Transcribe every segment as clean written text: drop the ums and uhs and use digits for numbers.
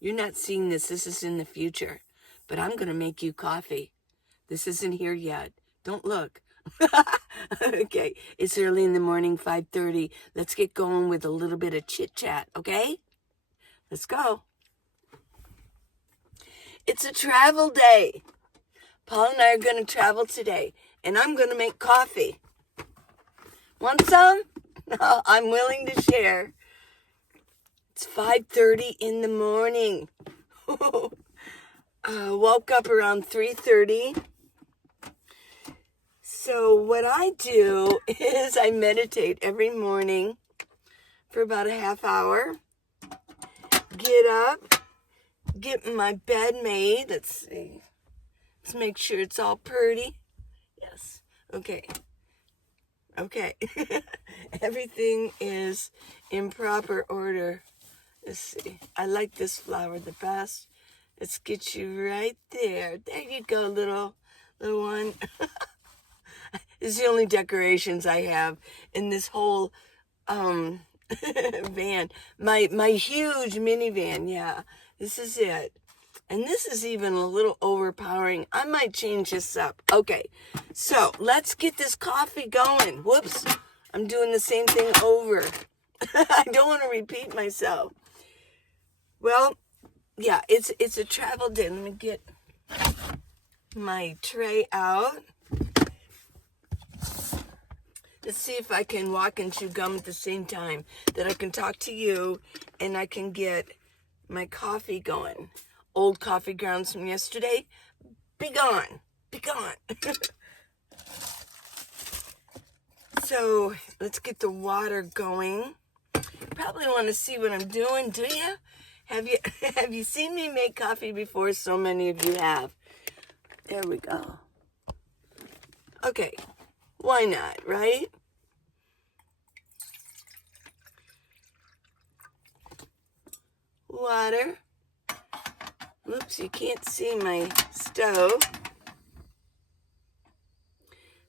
You're not seeing this. This is in the future. But I'm going to make you coffee. This isn't here yet. Don't look. Okay, it's early in the morning, 5:30. Let's get going with a little bit of chit-chat, okay? Let's go. It's a travel day. Paul and I are going to travel today, and I'm going to make coffee. Want some? I'm willing to share. It's 5:30 in the morning. Woke up around 3:30. So what I do is I meditate every morning for about a half hour. Get up, get my bed made. Let's see. Let's make sure it's all pretty. Yes. Okay. Okay. Everything is in proper order. Let's see. I like this flower the best. Let's get you right there. There you go, little one. This is the only decorations I have in this whole van. My huge minivan, yeah. This is it. And this is even a little overpowering. I might change this up. Okay, so let's get this coffee going. Whoops, I'm doing the same thing over. I don't want to repeat myself. Well, yeah, it's a travel day. Let me get my tray out. Let's see if I can walk and chew gum at the same time, that I can talk to you and I can get my coffee going. Old coffee grounds from yesterday, be gone, be gone. So let's get the water going. Probably want to see what I'm doing, do you? Have you seen me make coffee before? So many of you have. There we go. Okay, why not, right? Water. Oops, you can't see my stove.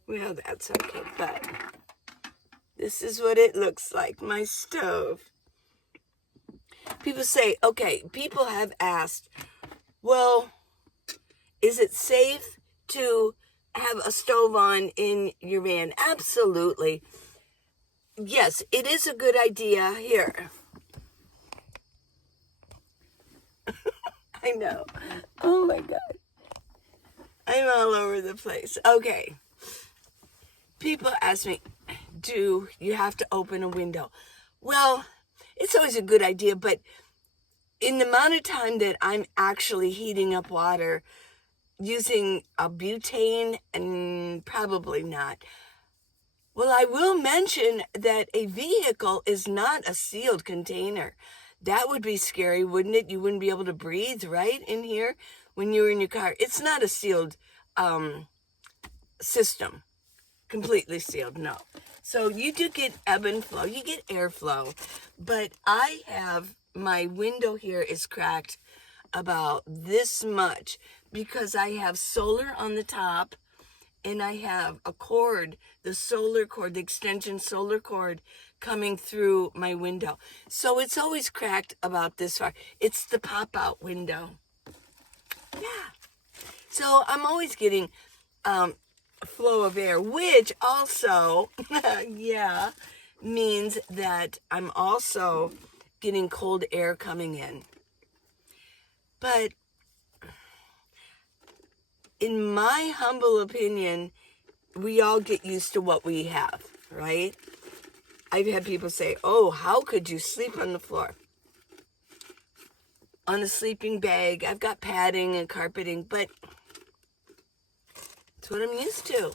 Well, that's okay, but this is what it looks like, my stove. People say, okay, people have asked, well, is it safe to have a stove on in your van? Absolutely. Yes, it is a good idea. Here. I know. Oh my God. I'm all over the place. Okay. People ask me, do you have to open a window? Well, it's always a good idea, but in the amount of time that I'm actually heating up water using a butane, and probably not. Well, I will mention that a vehicle is not a sealed container. That would be scary, wouldn't it? You wouldn't be able to breathe, right, in here when you're in your car. It's not a sealed system, completely sealed, no. So you do get ebb and flow, you get airflow, but I have, my window here is cracked about this much because I have solar on the top and I have a cord, the solar cord, the extension solar cord coming through my window. So it's always cracked about this far. It's the pop-out window. Yeah. So I'm always getting flow of air, which also, yeah, means that I'm also getting cold air coming in. But in my humble opinion, we all get used to what we have, right? I've had people say, oh, how could you sleep on the floor? On a sleeping bag, I've got padding and carpeting, but it's what I'm used to.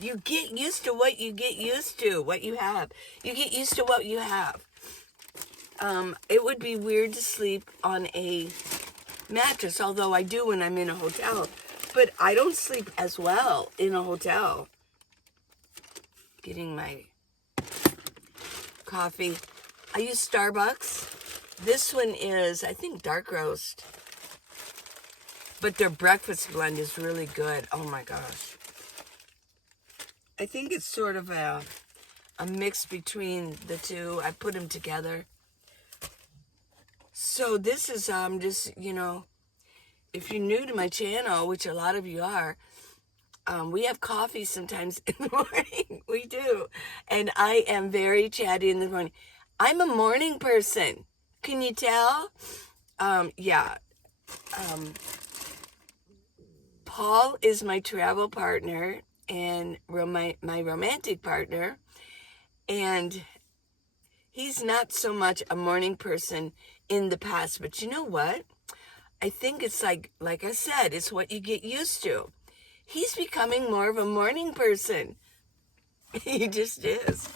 You get used to what you get used to, what you have. You get used to what you have. It would be weird to sleep on a mattress, although I do when I'm in a hotel. But I don't sleep as well in a hotel. Getting my coffee. I use Starbucks. This one is, I think, dark roast. But their breakfast blend is really good. Oh my gosh. I think it's sort of a mix between the two. I put them together. So this is just, if you're new to my channel, which a lot of you are, we have coffee sometimes in the morning. We do. And I am very chatty in the morning. I'm a morning person. Can you tell? Yeah. Paul is my travel partner and my romantic partner. And he's not so much a morning person in the past. But you know what? I think it's like I said, it's what you get used to. He's becoming more of a morning person. He just is.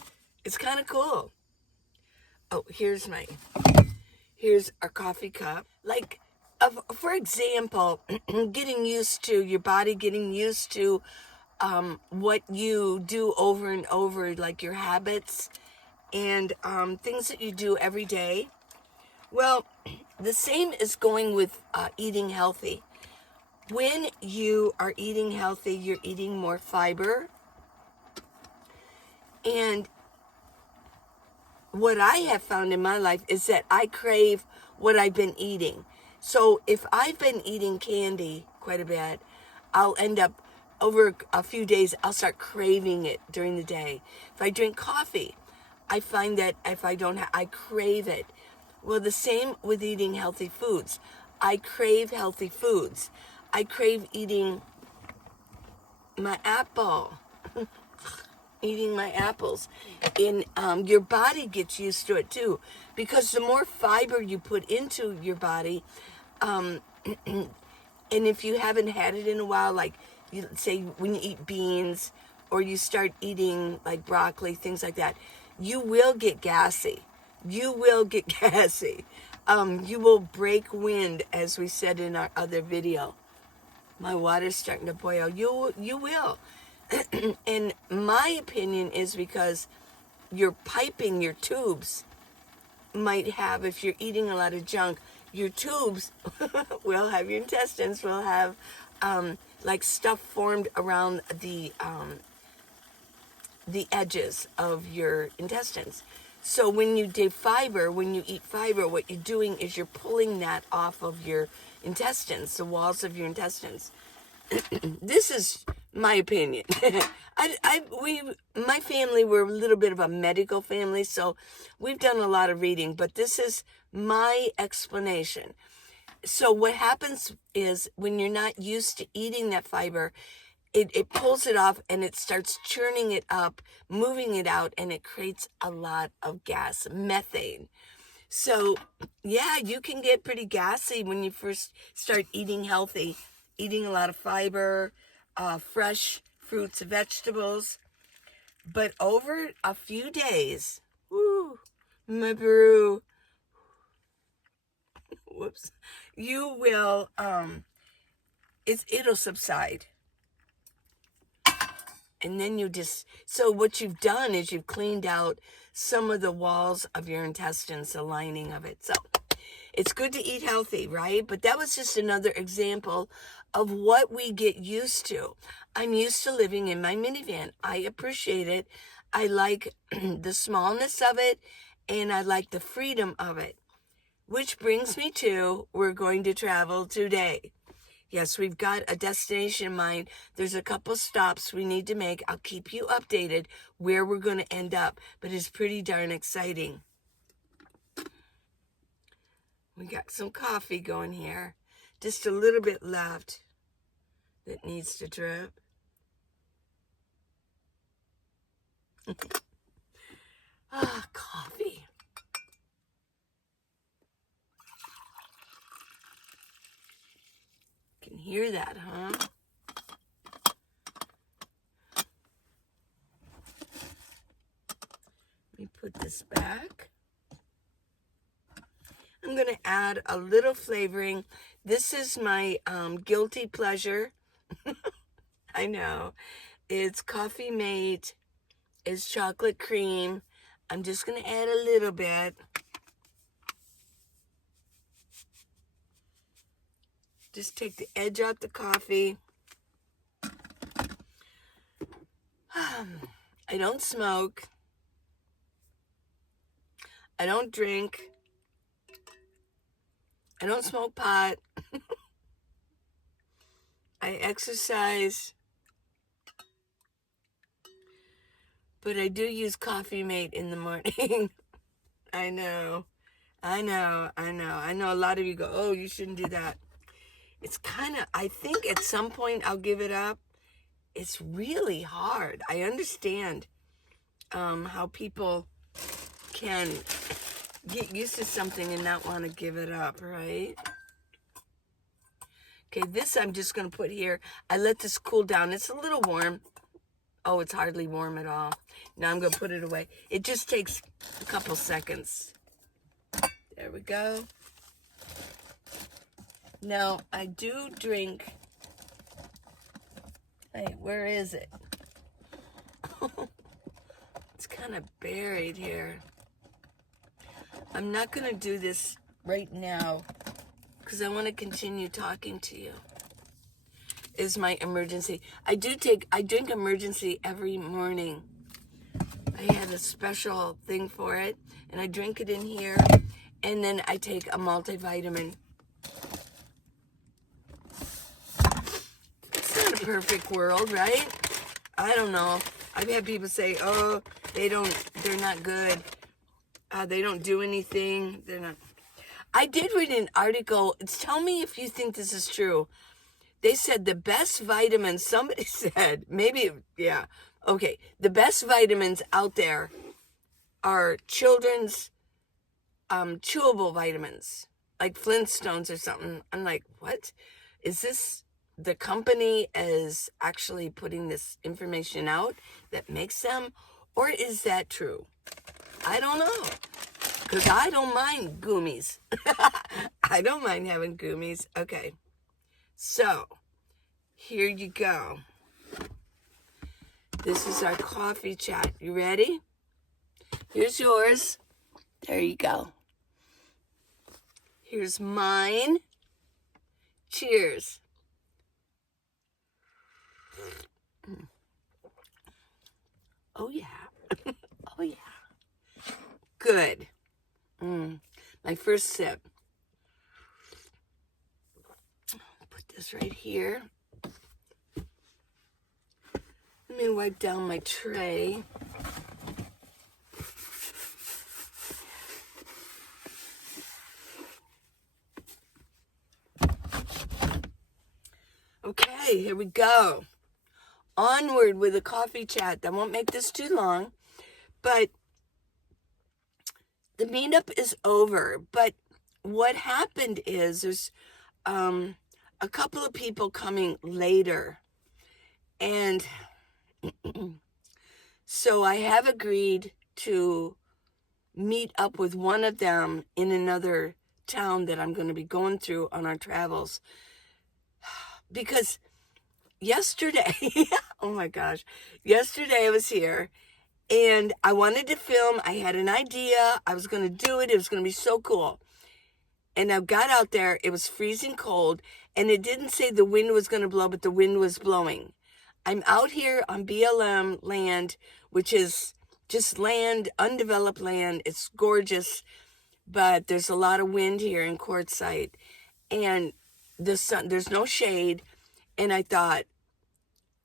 It's kind of cool. Oh, here's our coffee cup. Like, for example, getting used to your body, getting used to what you do over and over, like your habits and things that you do every day. Well, the same is going with eating healthy. When you are eating healthy, you're eating more fiber. And what I have found in my life is that I crave what I've been eating. So if I've been eating candy quite a bit, I'll end up, over a few days, I'll start craving it during the day. If I drink coffee, I find that if I don't I crave it. Well, the same with eating healthy foods. I crave healthy foods. I crave eating my apple. Eating my apples. And your body gets used to it too. Because the more fiber you put into your body, and if you haven't had it in a while, like you say when you eat beans or you start eating like broccoli, things like that, you will get gassy. You will get gassy. You will break wind, as we said in our other video. My water's starting to boil. You will. And my opinion is because your piping, your tubes might have, if you're eating a lot of junk, your tubes will have, your intestines will have like stuff formed around the edges of your intestines. So when you eat fiber, what you're doing is you're pulling that off of your intestines, the walls of your intestines. This is my opinion. My family, we're a little bit of a medical family, so we've done a lot of reading, but this is my explanation. So what happens is when you're not used to eating that fiber, it pulls it off and it starts churning it up, moving it out, and it creates a lot of gas, methane. So yeah, you can get pretty gassy when you first start eating healthy, eating a lot of fiber, fresh fruits and vegetables. But over a few days, my brew, whoops, you will, it'll subside. And then so what you've done is you've cleaned out some of the walls of your intestines, the lining of it. So it's good to eat healthy, right? But that was just another example of what we get used to. I'm used to living in my minivan. I appreciate it. I like the smallness of it, and I like the freedom of it. Which brings me to, we're going to travel today. Yes, we've got a destination in mind. There's a couple stops we need to make. I'll keep you updated where we're going to end up, but it's pretty darn exciting. We got some coffee going here. Just a little bit left that needs to drip. Coffee. Can hear that, huh? Let me put this back. I'm going to add a little flavoring. This is my guilty pleasure. I know. It's Coffee Mate. It's chocolate cream. I'm just going to add a little bit. Just take the edge out the coffee. I don't smoke. I don't drink. I don't smoke pot. I exercise. But I do use Coffee Mate in the morning. I know. I know a lot of you go, oh, you shouldn't do that. It's kind of, I think at some point I'll give it up. It's really hard. I understand how people can get used to something and not want to give it up, right? Okay, this I'm just going to put here. I let this cool down. It's a little warm. Oh, it's hardly warm at all. Now I'm going to put it away. It just takes a couple seconds. There we go. Now, I do drink... Hey, where is it? It's kind of buried here. I'm not going to do this right now because I want to continue talking to you. Is my emergency. I drink emergency every morning. I had a special thing for it, and I drink it in here, and then I take a multivitamin. It's not a perfect world, right? I don't know. I've had people say, oh, they're not good. They don't do anything. They're not. I did read an article. Tell me if you think this is true. They said the best vitamins, somebody said, maybe, yeah, okay, the best vitamins out there are children's chewable vitamins, like Flintstones or something. I'm like, what? Is this the company is actually putting this information out that makes them, or is that true? I don't know, because I don't mind Goomies. I don't mind having Goomies. Okay. So, here you go. This is our coffee chat. You ready? Here's yours. There you go. Here's mine. Cheers. Oh, yeah. Oh, yeah. Good. My first sip. Put this right here. Let me wipe down my tray. Okay, here we go. Onward with a coffee chat. I won't make this too long, but the meetup is over. But what happened is there's a couple of people coming later, and so I have agreed to meet up with one of them in another town that I'm going to be going through on our travels. Because yesterday, oh my gosh, yesterday I was here and I wanted to film. I had an idea. I was going to do it. It was going to be so cool. And I got out there. It was freezing cold, and it didn't say the wind was going to blow, but the wind was blowing. I'm out here on BLM land, which is just land, undeveloped land. It's gorgeous, but there's a lot of wind here in Quartzsite, and the sun, there's no shade. And I thought,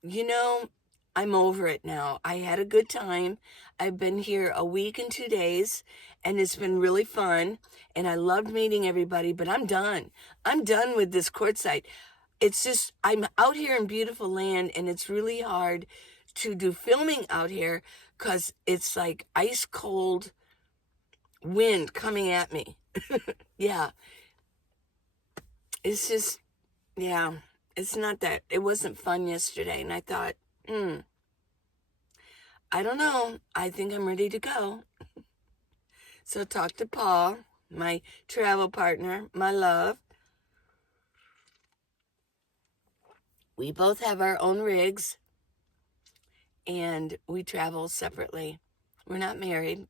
you know, I'm over it now. I had a good time. I've been here a week and 2 days, and it's been really fun, and I loved meeting everybody, but I'm done. I'm done with this Quartzsite. It's just, I'm out here in beautiful land, and it's really hard to do filming out here because it's like ice cold wind coming at me. Yeah. It's just, yeah, it's not that, it wasn't fun yesterday, and I thought, I don't know. I think I'm ready to go. So talk to Paul, my travel partner, my love. We both have our own rigs, and we travel separately. We're not married.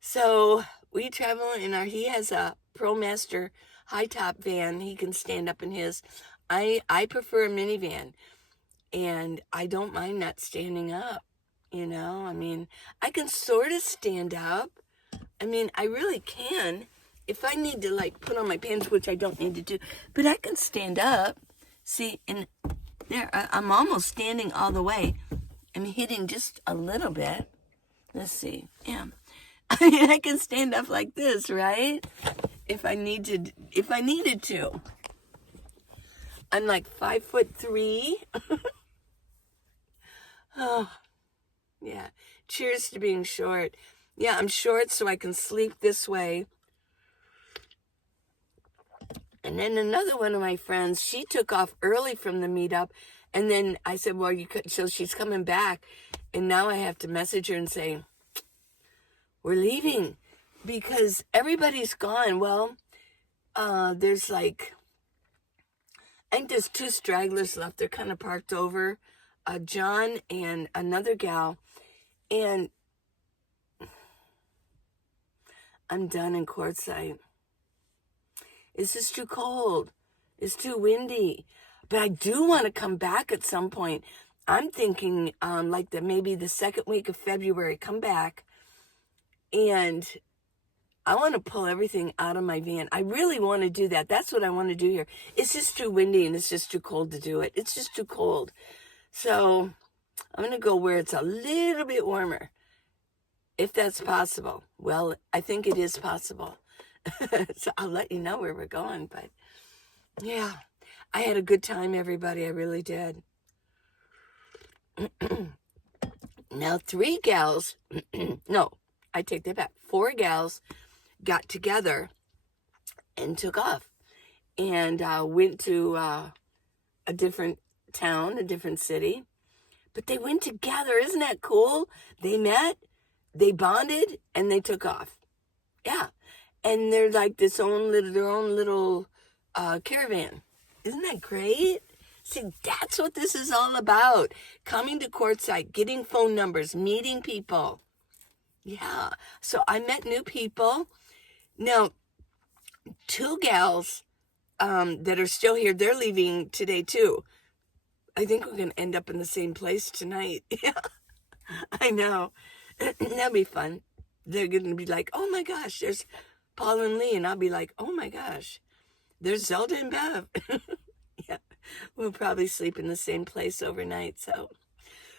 So we travel in he has a ProMaster high top van. He can stand up in his. I prefer a minivan, and I don't mind not standing up. You know, I mean, I can sort of stand up. I mean, I really can. if I need to like put on my pants, which I don't need to do, but I can stand up. See, and there, I'm almost standing all the way. I'm hitting just a little bit. Let's see. Yeah. I mean, I can stand up like this, right? If I needed to. I'm like 5'3". Oh, yeah. Cheers to being short. Yeah, I'm short so I can sleep this way. And then another one of my friends, she took off early from the meetup. And then I said, well, you could, so she's coming back. And now I have to message her and say, we're leaving because everybody's gone. Well, there's like, I think there's 2 stragglers left. They're kind of parked over, John and another gal. And I'm done in Quartzsite. It's just too cold. It's too windy. But I do want to come back at some point. I'm thinking like maybe the second week of February, come back. And I want to pull everything out of my van. I really want to do that. That's what I want to do here. It's just too windy and it's just too cold to do it. It's just too cold. So I'm going to go where it's a little bit warmer. If that's possible. Well, I think it is possible. So I'll let you know where we're going. But yeah, I had a good time, everybody. I really did. Now 3 gals, no, I take that back. 4 gals got together and took off and went to a different town, a different city. But they went together. Isn't that cool? They met, they bonded, and they took off. Yeah. And they're like their own little caravan. Isn't that great? See, that's what this is all about. Coming to Quartzsite, getting phone numbers, meeting people. Yeah. So I met new people. Now, 2 gals that are still here, they're leaving today too. I think we're going to end up in the same place tonight. Yeah, I know. That'll be fun. They're going to be like, oh my gosh, there's Paul and Lee. And I'll be like, oh my gosh, there's Zelda and Bev. Yeah, we'll probably sleep in the same place overnight. So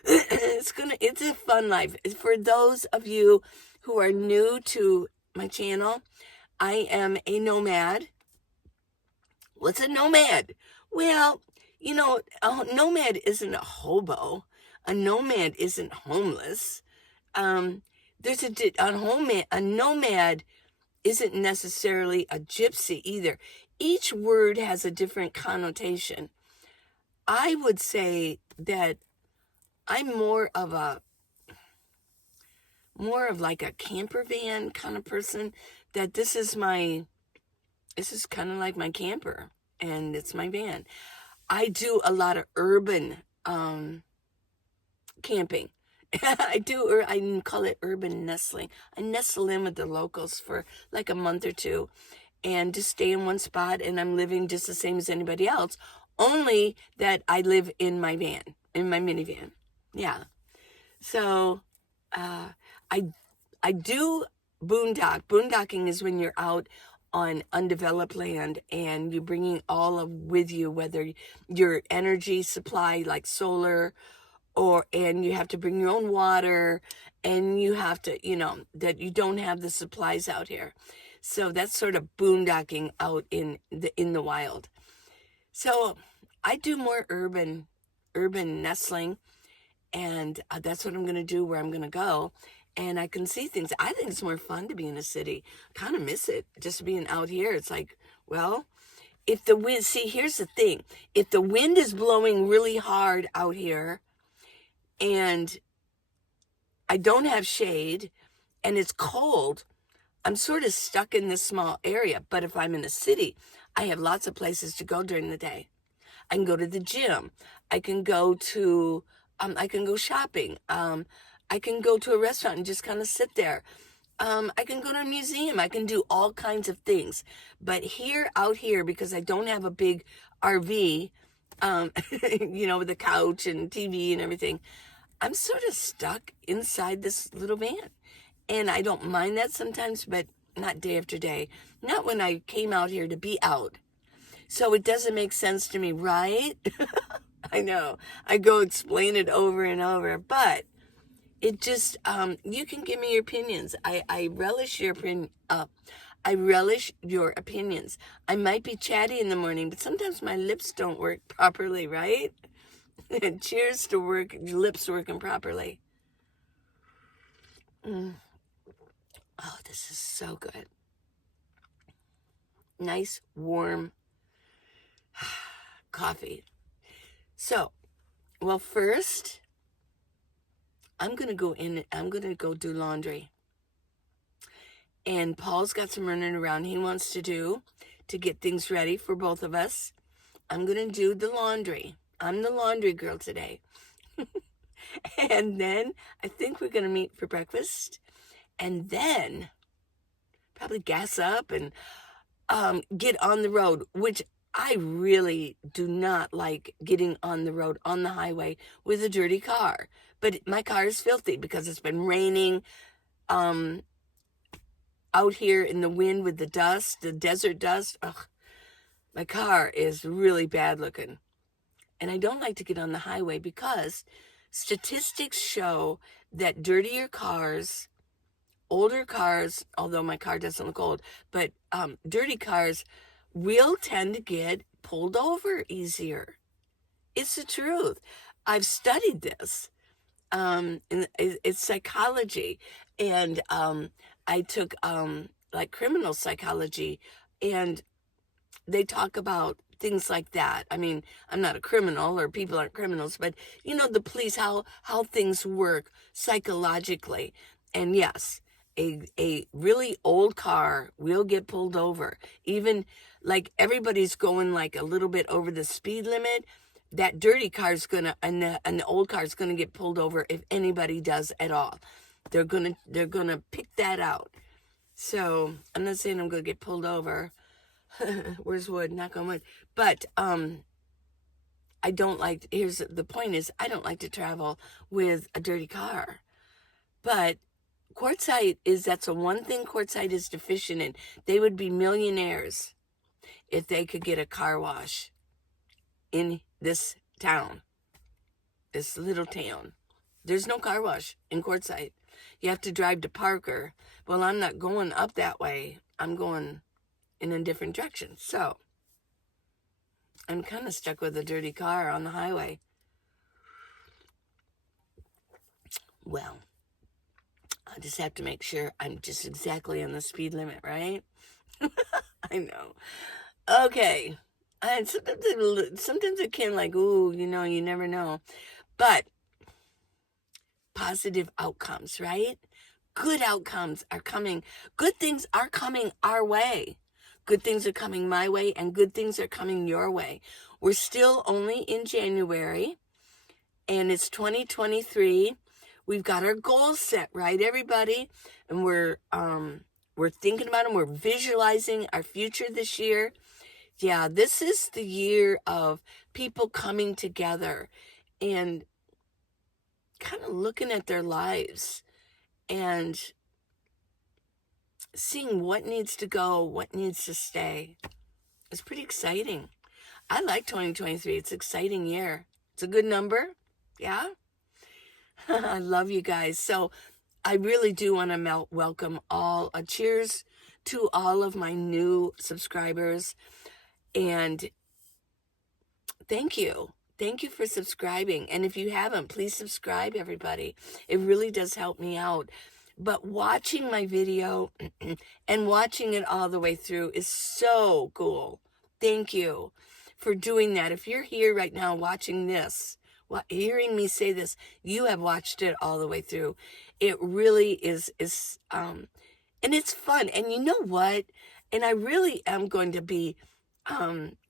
it's a fun life. For those of you who are new to my channel, I am a nomad. What's a nomad? Well, you know, a nomad isn't a hobo. A nomad isn't homeless. A nomad isn't necessarily a gypsy either. Each word has a different connotation. I would say that I'm more of like a campervan kind of person. That this is kind of like my camper, and it's my van. I do a lot of urban camping. I call it urban nestling. I nestle in with the locals for like a month or 2 and just stay in one spot, and I'm living just the same as anybody else, only that I live in my van, in my minivan. Yeah. So I do boondock. Boondocking is when you're out on undeveloped land and you're bringing with you, whether your energy supply like solar, and you have to bring your own water, and you have to, that you don't have the supplies out here. So that's sort of boondocking out in the wild. So I do more urban nestling, and that's what I'm going to do where I'm going to go. And I can see things. I think it's more fun to be in a city. Kind of miss it, just being out here. It's like, well, if the wind, here's the thing. If the wind is blowing really hard out here and I don't have shade and it's cold, I'm sort of stuck in this small area. But if I'm in a city, I have lots of places to go during the day. I can go to the gym. I can go shopping. I can go to a restaurant and just kind of sit there. I can go to a museum. I can do all kinds of things. But out here, because I don't have a big RV, with a couch and TV and everything, I'm sort of stuck inside this little van. And I don't mind that sometimes, but not day after day, not when I came out here to be out. So it doesn't make sense to me, right? I know. I go explain it over and over, but it just, you can give me your opinions. I relish your opinion. I relish your opinions. I might be chatty in the morning, but sometimes my lips don't work properly, right? Cheers to lips working properly. Oh, this is so good. Nice, warm coffee. So, well, first, I'm going to go do laundry. And Paul's got some running around he wants to do to get things ready for both of us. I'm going to do the laundry. I'm the laundry girl today. And then I think we're going to meet for breakfast. And then probably gas up and get on the road, which I really do not like getting on the road, on the highway with a dirty car. But my car is filthy because it's been raining out here in the wind with the dust, the desert dust. Ugh, my car is really bad looking. And I don't like to get on the highway because statistics show that dirtier cars, older cars, although my car doesn't look old, but dirty cars will tend to get pulled over easier. It's the truth. I've studied this. It's psychology. And I took like criminal psychology, and they talk about things like that. I mean, I'm not a criminal, or people aren't criminals, but you know, the police, how things work psychologically. And yes, a really old car will get pulled over. Even like everybody's going like a little bit over the speed limit, that dirty car's gonna, and the old car's gonna get pulled over if anybody does at all. They're gonna pick that out. So I'm not saying I'm gonna get pulled over. Where's wood? Knock on wood. But I don't like, here's the point is, I don't like to travel with a dirty car. But Quartzsite that's the one thing Quartzsite is deficient in. They would be millionaires if they could get a car wash in this town, this little town. There's no car wash in Quartzsite. You have to drive to Parker. Well, I'm not going up that way. I'm going in a different direction. So I'm kind of stuck with a dirty car on the highway. Well, I just have to make sure I'm just exactly on the speed limit, right? I know. Okay. And sometimes it can like, ooh, you know, you never know. But positive outcomes, right? Good outcomes are coming. Good things are coming our way. Good things are coming my way, and good things are coming your way. We're still only in January, and it's 2023. We've got our goals set, right, everybody? And we're thinking about them. We're visualizing our future this year. Yeah, this is the year of people coming together and kind of looking at their lives and seeing what needs to go, what needs to stay. It's pretty exciting. I like 2023. It's an exciting year. It's a good number. Yeah. I love you guys. So I really do want to welcome all. Cheers to all of my new subscribers. And thank you. Thank you for subscribing. And if you haven't, please subscribe, everybody. It really does help me out. But watching my video and watching it all the way through is so cool. Thank you for doing that. If you're here right now watching this, hearing me say this, you have watched it all the way through. It really is and it's fun. And you know what? And I really am going to be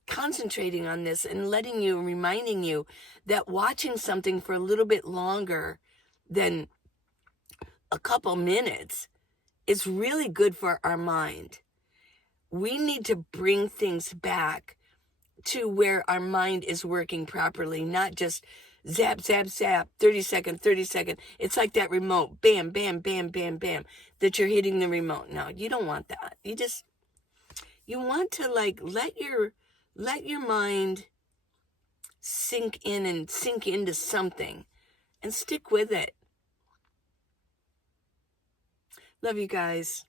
concentrating on this and reminding you that watching something for a little bit longer than a couple minutes is really good for our mind. We need to bring things back to where our mind is working properly, not just zap, zap, zap, 30 second, 30 second. It's like that remote, bam, bam, bam, bam, bam, that you're hitting the remote. No, you don't want that. You want to like let your mind sink in and sink into something and stick with it. Love you guys.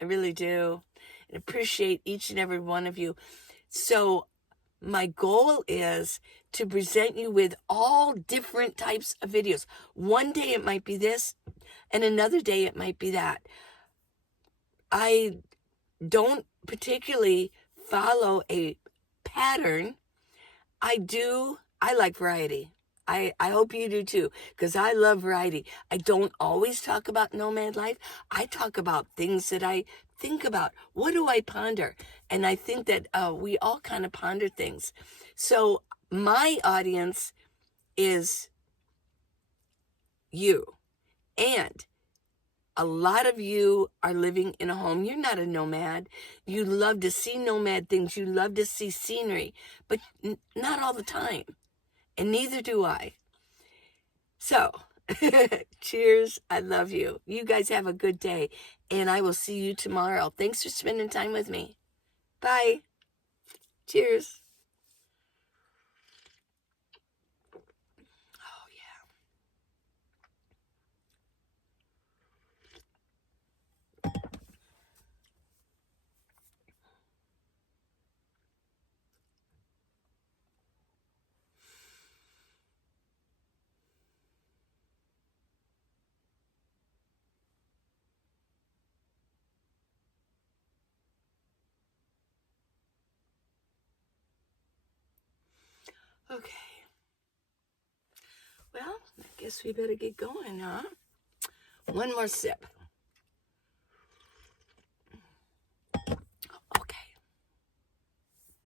I really do. And appreciate each and every one of you. So my goal is to present you with all different types of videos. One day it might be this, and another day it might be that. I don't particularly follow a pattern. I like variety. I hope you do too, because I love variety. I don't always talk about nomad life. I talk about things that I think about. What do I ponder? And I think that we all kind of ponder things. So my audience is you. And a lot of you are living in a home. You're not a nomad. You love to see nomad things. You love to see scenery, but not all the time. And neither do I. So, cheers. I love you. You guys have a good day. And I will see you tomorrow. Thanks for spending time with me. Bye. Cheers. Oh, yeah. Okay. Well, I guess we better get going, huh? One more sip.